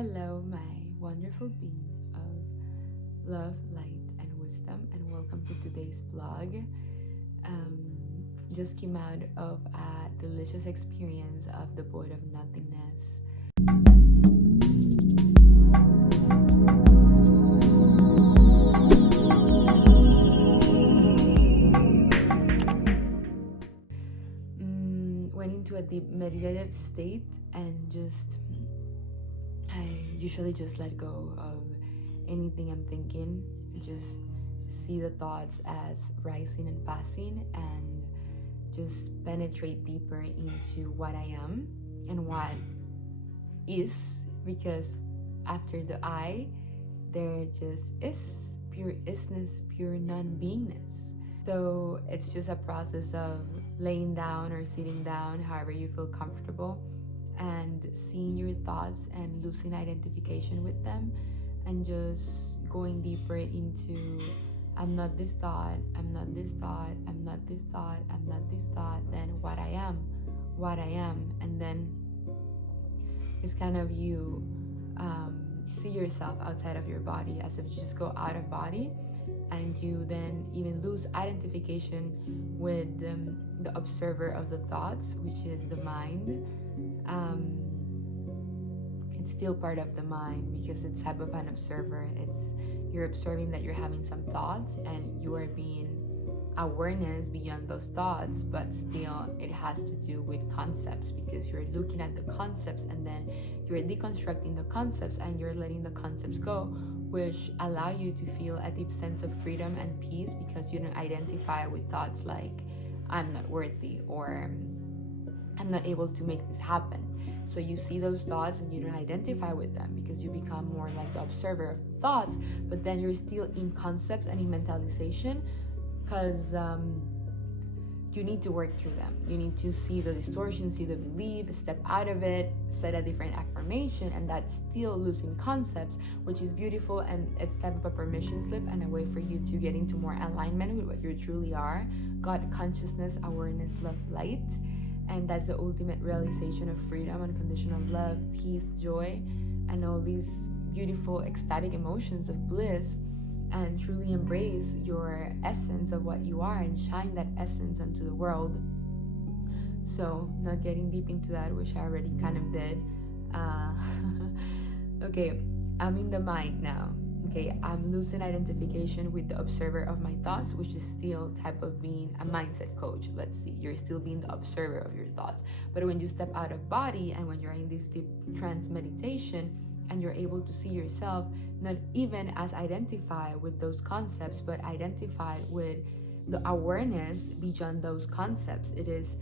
Hello, my wonderful being of love, light, and wisdom, and welcome to today's blog. Just came out of a delicious experience of the void of nothingness. Went into a deep meditative state and I usually just let go of anything I'm thinking, just see the thoughts as rising and passing, and just penetrate deeper into what I am and what is, because after the I, there just is pure isness, pure non-beingness. So it's just a process of laying down or sitting down, however you feel comfortable, and seeing your thoughts and losing identification with them, and just going deeper into I'm not this thought, I'm not this thought, I'm not this thought, I'm not this thought, then what I am, and then it's kind of you see yourself outside of your body, as if you just go out of body, and you then even lose identification with the observer of the thoughts, which is the mind. It's still part of the mind because it's type of an observer. You're observing that you're having some thoughts and you are being awareness beyond those thoughts, but still it has to do with concepts, because you're looking at the concepts and then you're deconstructing the concepts and you're letting the concepts go, which allow you to feel a deep sense of freedom and peace, because you don't identify with thoughts like I'm not worthy or I'm not able to make this happen. So you see those thoughts and you don't identify with them because you become more like the observer of thoughts, but then you're still in concepts and in mentalization, because you need to work through them. You need to see the distortion, see the belief, step out of it, set a different affirmation, and that's still losing concepts, which is beautiful, and it's type of a permission slip and a way for you to get into more alignment with what you truly are. God, consciousness, awareness, love, light. And that's the ultimate realization of freedom, unconditional love, peace, joy, and all these beautiful ecstatic emotions of bliss, and truly embrace your essence of what you are and shine that essence onto the world. So, not getting deep into that, which I already kind of did. Okay, I'm in the mind now. Okay, I'm losing identification with the observer of my thoughts, which is still type of being a mindset coach. Let's see, you're still being the observer of your thoughts. But when you step out of body and when you're in this deep trance meditation and you're able to see yourself not even as identify with those concepts, but identify with the awareness beyond those concepts, it is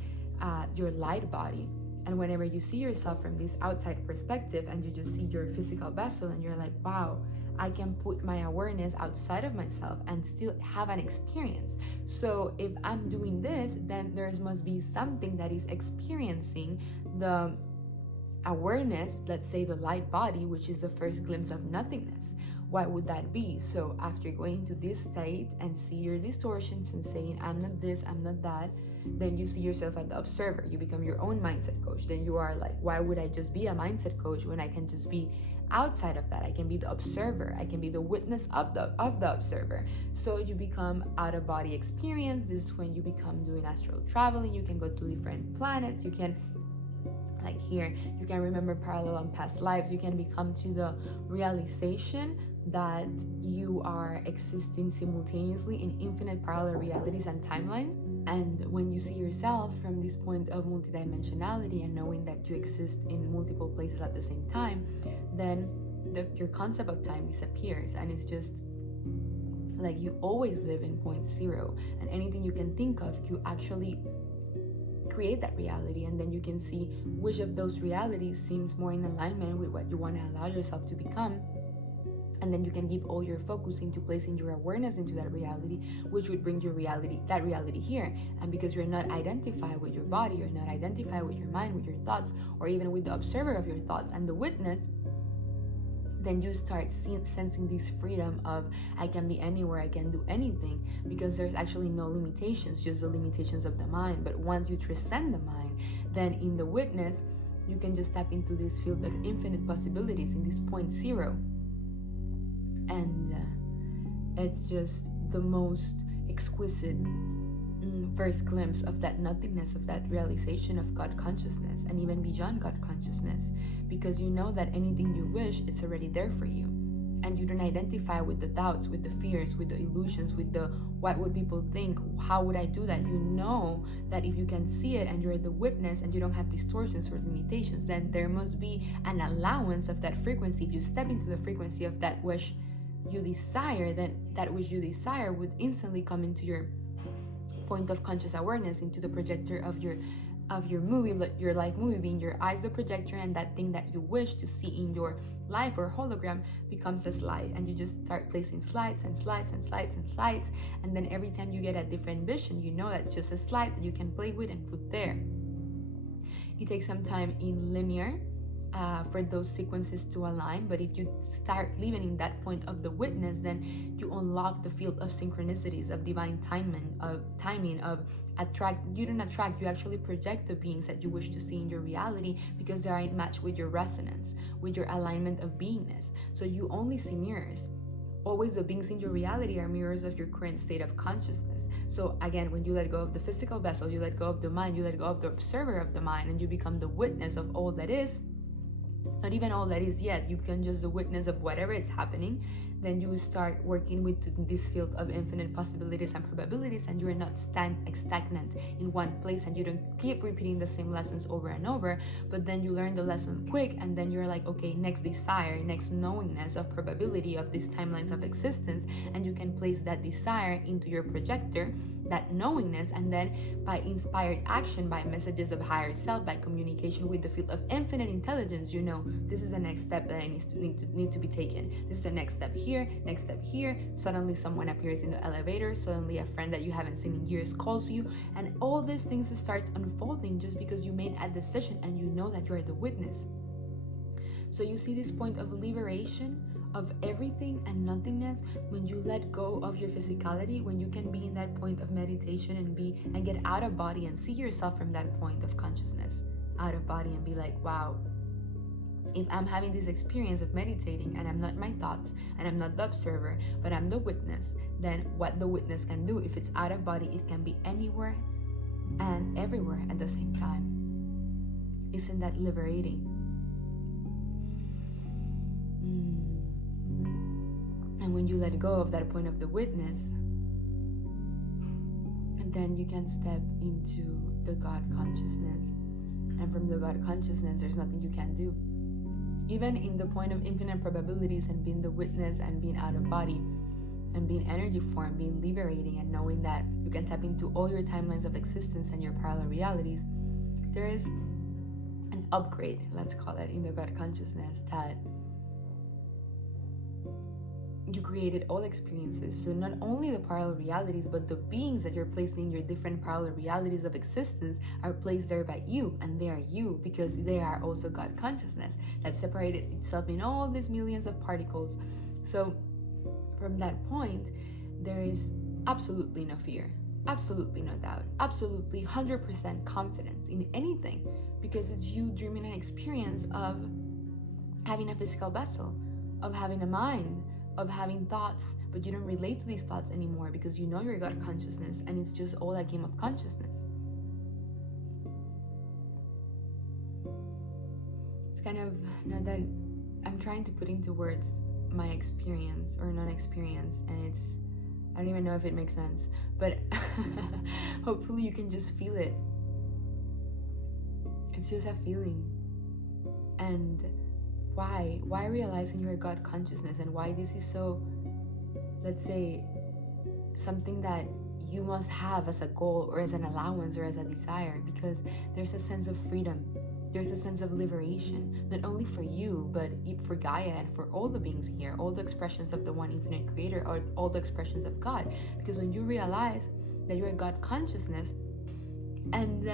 your light body. And whenever you see yourself from this outside perspective and you just see your physical vessel and you're like, wow, I can put my awareness outside of myself and still have an experience. So if I'm doing this, then there must be something that is experiencing the awareness, let's say the light body, which is the first glimpse of nothingness. What would that be? So after going to this state and see your distortions and saying, I'm not this, I'm not that, then you see yourself as the observer. You become your own mindset coach. Then you are like, why would I just be a mindset coach when I can just be outside of that? I can be the observer. I can be the witness of the observer. So you become out of body experience. This is when you become doing astral traveling. You can go to different planets. You can, like here, you can remember parallel and past lives. You can become to the realization that you are existing simultaneously in infinite parallel realities and timelines. And when you see yourself from this point of multidimensionality and knowing that you exist in multiple places at the same time, then your concept of time disappears, and it's just like you always live in point zero, and anything you can think of, you actually create that reality, and then you can see which of those realities seems more in alignment with what you want to allow yourself to become. And then you can give all your focus into placing your awareness into that reality, which would bring that reality here. And because you're not identified with your body, you're not identified with your mind, with your thoughts, or even with the observer of your thoughts and the witness, then you start sensing this freedom of I can be anywhere, I can do anything, because there's actually no limitations, just the limitations of the mind. But once you transcend the mind, then in the witness, you can just tap into this field of infinite possibilities in this point zero. And it's just the most exquisite first glimpse of that nothingness, of that realization of God consciousness, and even beyond God consciousness, because you know that anything you wish, it's already there for you. And you don't identify with the doubts, with the fears, with the illusions, with the what would people think, how would I do that. You know that if you can see it and you're the witness and you don't have distortions or limitations, then there must be an allowance of that frequency. If you step into the frequency of that wish you desire, then that which you desire would instantly come into your point of conscious awareness, into the projector of your movie, your life movie, being your eyes the projector, and that thing that you wish to see in your life or hologram becomes a slide, and you just start placing slides and slides and slides and slides, and then every time you get a different vision, you know that's just a slide that you can play with and put there. It takes some time in linear for those sequences to align, but if you start living in that point of the witness, then you unlock the field of synchronicities, of divine timing, of attract. You don't attract, you actually project the beings that you wish to see in your reality, because they are in match with your resonance, with your alignment of beingness. So you only see mirrors. Always the beings in your reality are mirrors of your current state of consciousness. So again, when you let go of the physical vessel, you let go of the mind, you let go of the observer of the mind, and you become the witness of all that is. Not even all that is yet, you become just the witness of whatever is happening. Then you start working with this field of infinite possibilities and probabilities, and you're not stagnant in one place, and you don't keep repeating the same lessons over and over, but then you learn the lesson quick, and then you're like, okay, next desire, next knowingness of probability of these timelines of existence, and you can place that desire into your projector, that knowingness, and then by inspired action, by messages of higher self, by communication with the field of infinite intelligence, you know, this is the next step that I need to be taken. This is the next step here, next step here. Suddenly someone appears in the elevator, suddenly a friend that you haven't seen in years calls you, and all these things starts unfolding just because you made a decision and you know that you are the witness. So you see this point of liberation of everything and nothingness when you let go of your physicality, when you can be in that point of meditation and get out of body and see yourself from that point of consciousness, out of body, and be like, wow, if I'm having this experience of meditating and I'm not my thoughts and I'm not the observer, but I'm the witness, then what the witness can do, if it's out of body, it can be anywhere and everywhere at the same time. Isn't that liberating? And when you let go of that point of the witness, then you can step into the God consciousness. And from the God consciousness, there's nothing you can do. Even in the point of infinite probabilities and being the witness and being out of body and being energy form, being liberating and knowing that you can tap into all your timelines of existence and your parallel realities, there is an upgrade, let's call it, in the God consciousness, that you created all experiences. So not only the parallel realities, but the beings that you're placing in your different parallel realities of existence are placed there by you, and they are you because they are also God consciousness that separated itself in all these millions of particles. So from that point, there is absolutely no fear, absolutely no doubt, absolutely 100% confidence in anything, because it's you dreaming an experience of having a physical vessel, of having a mind, of having thoughts, but you don't relate to these thoughts anymore because you know you're God consciousness, and it's just all a game of consciousness. It's kind of, now that I'm trying to put into words my experience or non-experience, and I don't even know if it makes sense, but hopefully you can just feel it. It's just a feeling. And why realizing you're God consciousness, and why this is so, let's say, something that you must have as a goal or as an allowance or as a desire, because there's a sense of freedom, there's a sense of liberation, not only for you, but for Gaia and for all the beings here, all the expressions of the one infinite creator, or all the expressions of God. Because when you realize that you're God consciousness, and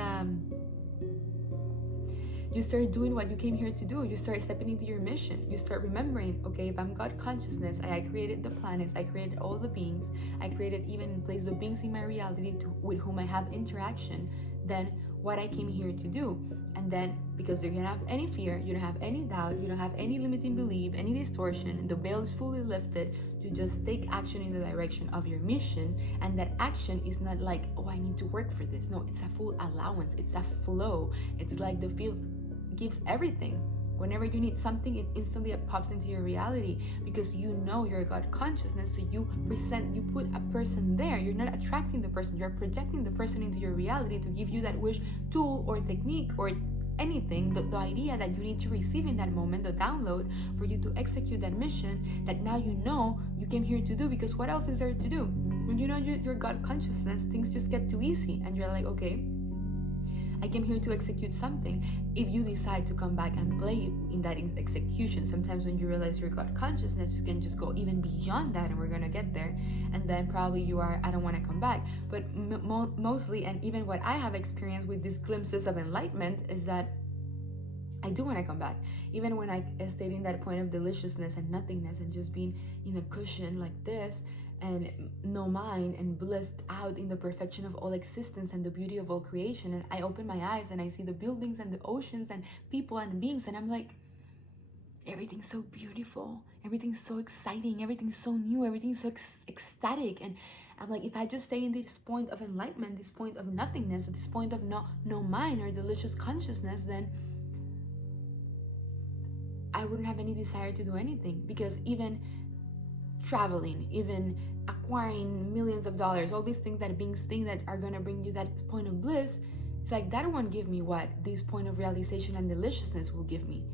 you start doing what you came here to do. You start stepping into your mission. You start remembering, okay, if I'm God consciousness, I created the planets, I created all the beings, I created even placed the beings in my reality with whom I have interaction, then what I came here to do. And then because you don't have any fear, you don't have any doubt, you don't have any limiting belief, any distortion. The veil is fully lifted. You just take action in the direction of your mission, and that action is not like, oh, I need to work for this. No, it's a full allowance. It's a flow. It's like the field gives everything. Whenever you need something, it instantly pops into your reality, because you know you're God consciousness. So you put a person there. You're not attracting the person, you're projecting the person into your reality to give you that wish, tool, or technique, or anything, the idea that you need to receive in that moment, the download for you to execute that mission that now you know you came here to do. Because what else is there to do? When you know your God consciousness, things just get too easy, and you're like, okay, I came here to execute something. If you decide to come back and play in that execution, sometimes when you realize your God consciousness, you can just go even beyond that, and we're gonna get there. And then probably you are, I don't want to come back. But mostly, and even what I have experienced with these glimpses of enlightenment, is that I do want to come back. Even when I stayed in that point of deliciousness and nothingness, and just being in a cushion like this, and no mind, and blissed out in the perfection of all existence and the beauty of all creation. And I open my eyes and I see the buildings and the oceans and people and beings, and I'm like, everything's so beautiful, everything's so exciting, everything's so new, everything's so ecstatic. And I'm like, if I just stay in this point of enlightenment, this point of nothingness, this point of no mind or delicious consciousness, then I wouldn't have any desire to do anything. Because even traveling, even acquiring millions of dollars, all these things that are going to bring you that point of bliss, it's like, that won't give me what this point of realization and deliciousness will give me.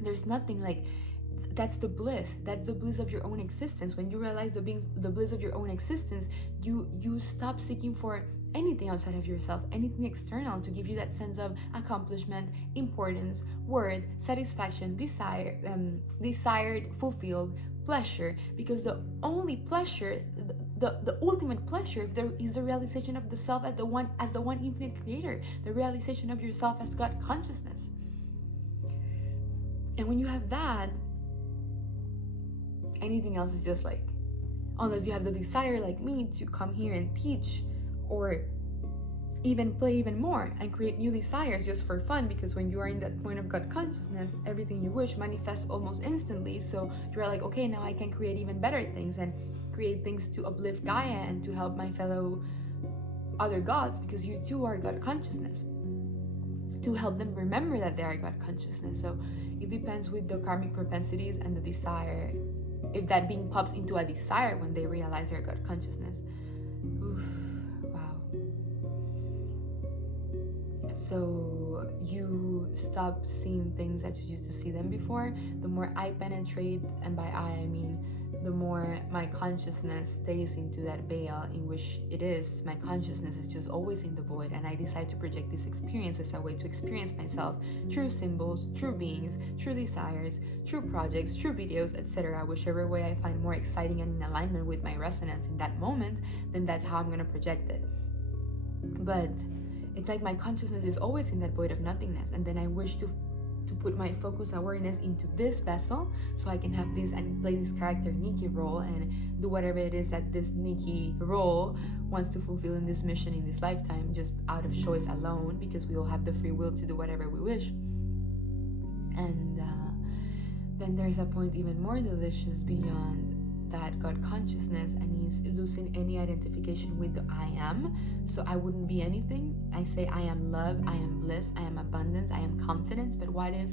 There's nothing like, that's the bliss of your own existence. When you realize the bliss of your own existence, you stop seeking for anything outside of yourself, anything external to give you that sense of accomplishment, importance, worth, satisfaction, desired, fulfilled pleasure. Because the only pleasure, the ultimate pleasure, if there is the realization of the self as the one infinite creator, the realization of yourself as God consciousness. And when you have that, anything else is just like, unless you have the desire like me to come here and teach, or even play even more and create new desires just for fun. Because when you are in that point of God consciousness, everything you wish manifests almost instantly. So you're like, okay, now I can create even better things, and create things to uplift Gaia and to help my fellow other gods, because you too are God consciousness, to help them remember that they are God consciousness. So it depends with the karmic propensities and the desire, if that being pops into a desire when they realize their God consciousness. Oof, wow. So you stop seeing things as you used to see them before. The more I penetrate, and by I mean the more my consciousness stays into that veil in which it is. My consciousness is just always in the void, and I decide to project this experience as a way to experience myself through symbols, through beings, through desires, through projects, through videos, etc. Whichever way I find more exciting and in alignment with my resonance in that moment, then that's how I'm going to project it. But it's like my consciousness is always in that void of nothingness, and then I wish to put my focus awareness into this vessel, so I can have this and play this character Nicky role, and do whatever it is that this Nicky role wants to fulfill in this mission in this lifetime, just out of choice alone, because we all have the free will to do whatever we wish. And then there's a point even more delicious beyond that God consciousness, and is losing any identification with the I am. So I wouldn't be anything. I say I am love, I am bliss, I am abundance, I am confidence. But what if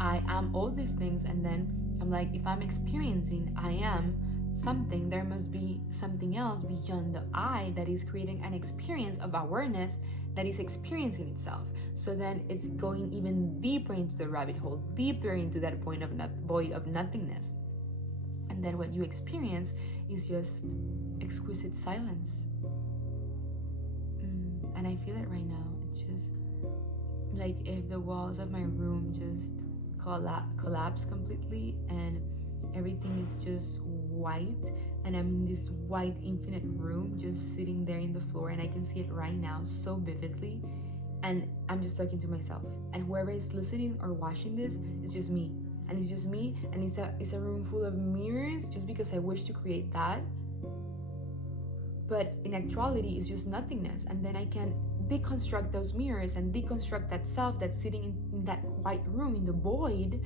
I am all these things, and then I'm like, if I'm experiencing I am something, there must be something else beyond the I that is creating an experience of awareness that is experiencing itself. So then it's going even deeper into the rabbit hole, deeper into that point of void of nothingness. And then what you experience is just exquisite silence. And I feel it right now. It's just like if the walls of my room just collapse completely, and everything is just white, and I'm in this white infinite room just sitting there in the floor, and I can see it right now so vividly, and I'm just talking to myself, and whoever is listening or watching this, it's just me. And it's just me, and it's a room full of mirrors, just because I wish to create that. But in actuality, it's just nothingness. And then I can deconstruct those mirrors and deconstruct that self that's sitting in white room in the void.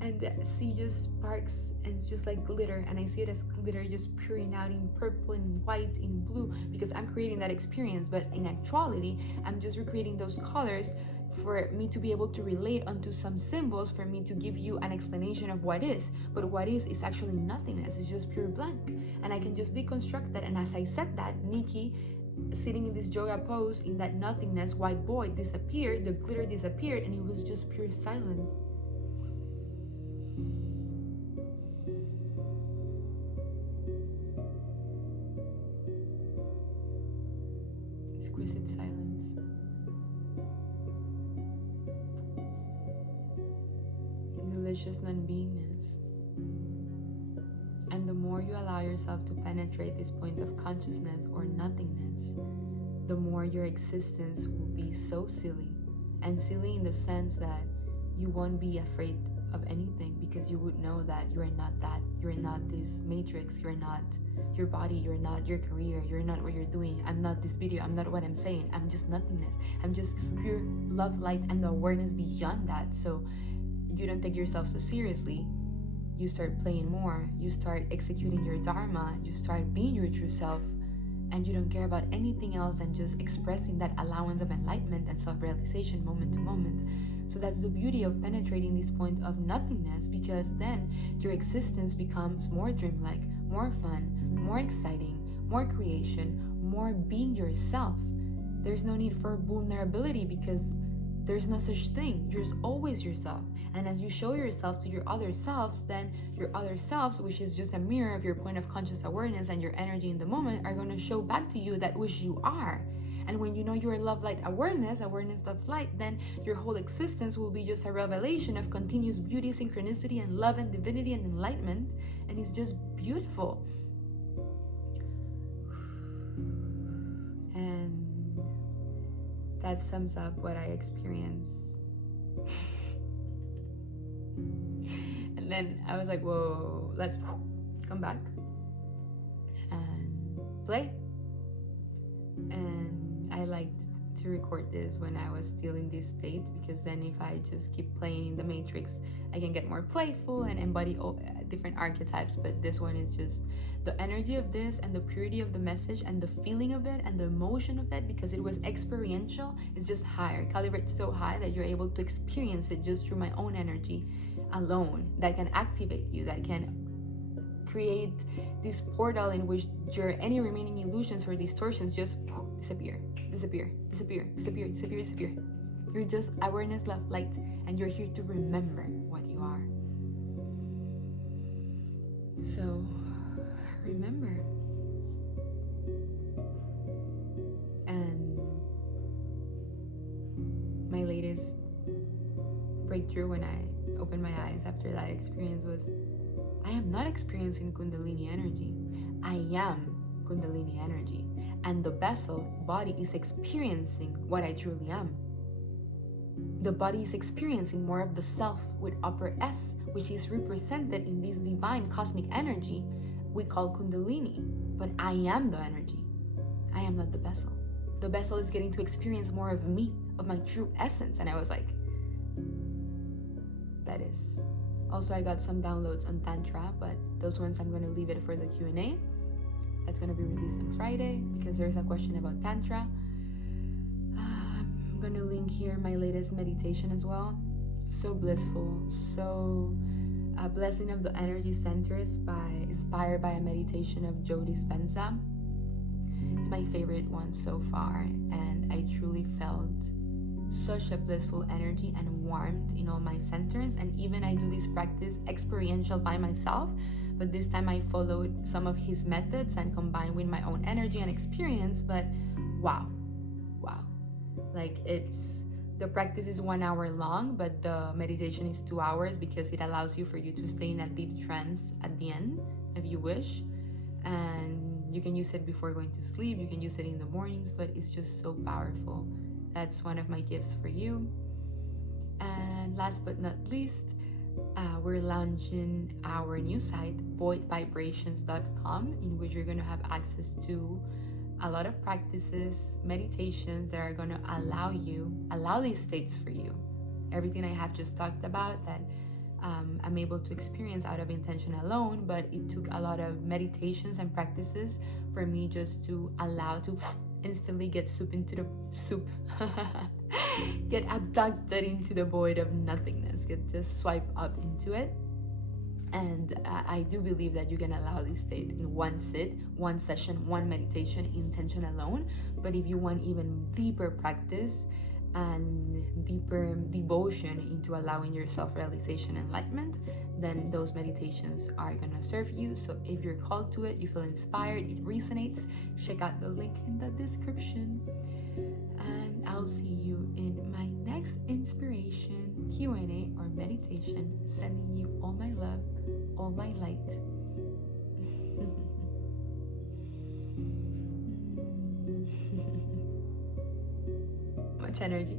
And the sea just sparks and it's just like glitter, and I see it as glitter just pouring out in purple and white, in blue, because I'm creating that experience. But in actuality, I'm just recreating those colors for me to be able to relate onto some symbols, for me to give you an explanation of what is. But what is actually nothingness. It's just pure blank, and I can just deconstruct that. And as I said that, Nikki, sitting in this yoga pose in that nothingness, white void disappeared, the glitter disappeared, and it was just pure silence. Exquisite silence. Delicious non-beingness. And the more you allow yourself to penetrate this point of consciousness or nothingness, the more your existence will be so silly. And silly in the sense that you won't be afraid of anything, because you would know that you're not that. You're not this matrix. You're not your body. You're not your career. You're not what you're doing. I'm not this video. I'm not what I'm saying. I'm just nothingness. I'm just pure love, light, and the awareness beyond that. So you don't take yourself so seriously. You start playing more. You start executing your dharma. You start being your true self, and you don't care about anything else than just expressing that allowance of enlightenment and self-realization moment to moment. So that's the beauty of penetrating this point of nothingness, because then your existence becomes more dreamlike, more fun, more exciting, more creation, more being yourself. There's no need for vulnerability, because there's no such thing. You're always yourself. And as you show yourself to your other selves, then your other selves, which is just a mirror of your point of conscious awareness and your energy in the moment, are going to show back to you that which you are. And when you know you're love, light, awareness, love, light, then your whole existence will be just a revelation of continuous beauty, synchronicity, and love, and divinity, and enlightenment. And it's just beautiful. And that sums up what I experience. And then I was like, whoa, let's come back and play. And I liked to record this when I was still in this state, because then if I just keep playing the matrix, I can get more playful and embody all different archetypes. But this one is just the energy of this, and the purity of the message, and the feeling of it, and the emotion of it, because it was experiential. It's just higher, calibrated so high that you're able to experience it just through my own energy alone, that can activate you, that can create this portal in which your any remaining illusions or distortions just disappear. You're just awareness, love, light, and you're here to remember what you are. So remember. And my latest breakthrough when I opened my eyes after that experience was, I am not experiencing Kundalini energy. I am Kundalini energy. And the vessel, body, is experiencing what I truly am. The body is experiencing more of the self with upper S, which is represented in this divine cosmic energy we call Kundalini. But I am the energy. I am not the vessel. The vessel is getting to experience more of me, of my true essence. And I was like, that is. Also, I got some downloads on Tantra, but those ones I'm going to leave it for the Q&A. That's going to be released on Friday, because there's a question about Tantra. I'm going to link here my latest meditation as well. So blissful, so a blessing of the energy centers, inspired by a meditation of Joe Dispenza. It's my favorite one so far, and I truly felt such a blissful energy and warmth in all my centers. And even I do this practice experiential by myself, but this time I followed some of his methods and combined with my own energy and experience. But wow, like the practice is 1 hour long, but the meditation is 2 hours, because it allows you for you to stay in a deep trance at the end if you wish. And you can use it before going to sleep, you can use it in the mornings, but it's just so powerful. That's one of my gifts for you. And last but not least, we're launching our new site, voidvibrations.com, in which you're going to have access to a lot of practices, meditations that are going to allow these states for you. Everything I have just talked about that I'm able to experience out of intention alone, but it took a lot of meditations and practices for me just to allow to instantly get get abducted into the void of nothingness, get just swipe up into it. And I do believe that you can allow this state in one sit, one session, one meditation, intention alone. But if you want even deeper practice and deeper devotion into allowing your self-realization and enlightenment, then those meditations are gonna serve you. So if you're called to it, you feel inspired, it resonates, check out the link in the description. And I'll see you in my next inspiration, Q&A, or meditation, sending you all my love, all my light. Much energy.